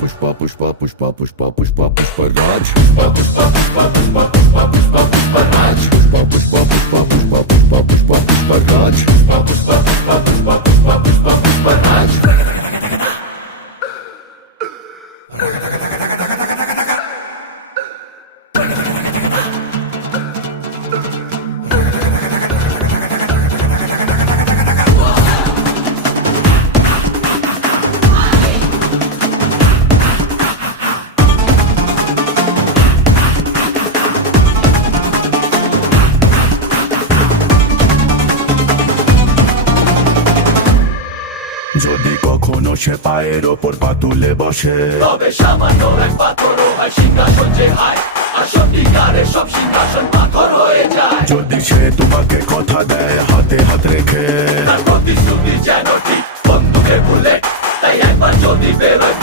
पुष्पा पुष्पा पुष्पा पुष्पा पुष्पा पुष्पराज पुष्पा पुष्पा पुष्पा पुष्पा पुष्पा पुष्पा पुष्पराज पुष्पा पुष्पा पुष्पा पुष्पा पुष्पा पुष्पा पुष्पराज पुष्पा पुष्पा पुष्पा पुष्पा पुष्पा पुष्पा पुष्पराज যদি কখনো সে পায়ের ওপর পা তুলে বসে, তবে সামান্য এক পাথরও হয় সিংহাসন যে হায়, আর সত্যিকারের সব সিংহাসন পাথর হয়ে যায়। যদি সে তোমাকে কথা দেয় হাতে হাত রেখে, তার প্রতিশ্রুতি যেন ঠিক বন্ধুকে ভুলে, তাই একবার যদি বেরোয়